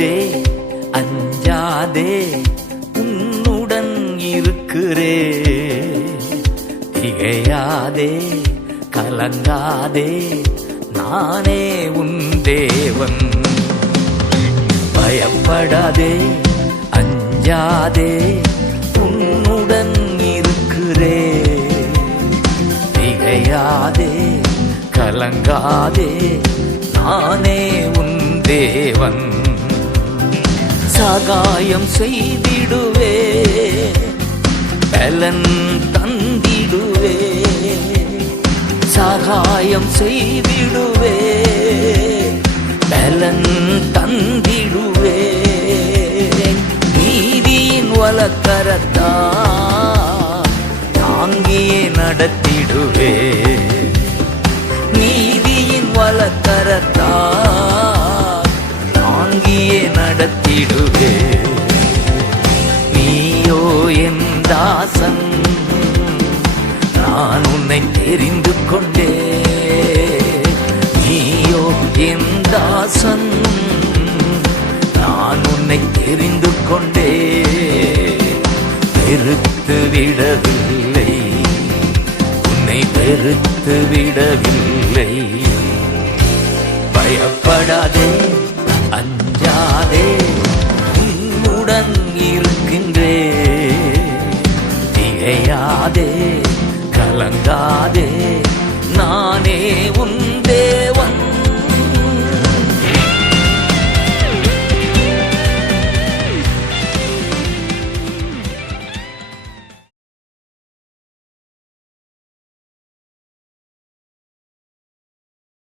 பயப்படாதே அஞ்சாதே உன்னுடன் இருக்கிறே. திகையாதே கலங்காதே நானே உன் தேவன். பயப்படாதே அஞ்சாதே உன்னுடன் இருக்கிறே. திகையாதே கலங்காதே நானே உன் தேவன். சகாயம் செய்திடுவே பலன் தந்திடுவே. சகாயம் செய்திடுவே பலன் தந்திடுவே. நீதியின் வலக்கரத்தா தாங்கியே நடத்திடுவே. நீதியின் வலக்கரத்தா தாங்கியே நடத்திடுவே. நீயோ என் தாசன் நான் உன்னை தெரிந்து கொண்டே. நீயோ என் தாசன் நான் உன்னை தெரிந்து கொண்டே. வெறுத்து விடவில்லை உன்னை வெறுத்து விடவில்லை. பயப்படாதே அஞ்சாதே உன்னுடன் இருக்கின்றே. திகையாதே கலங்காதே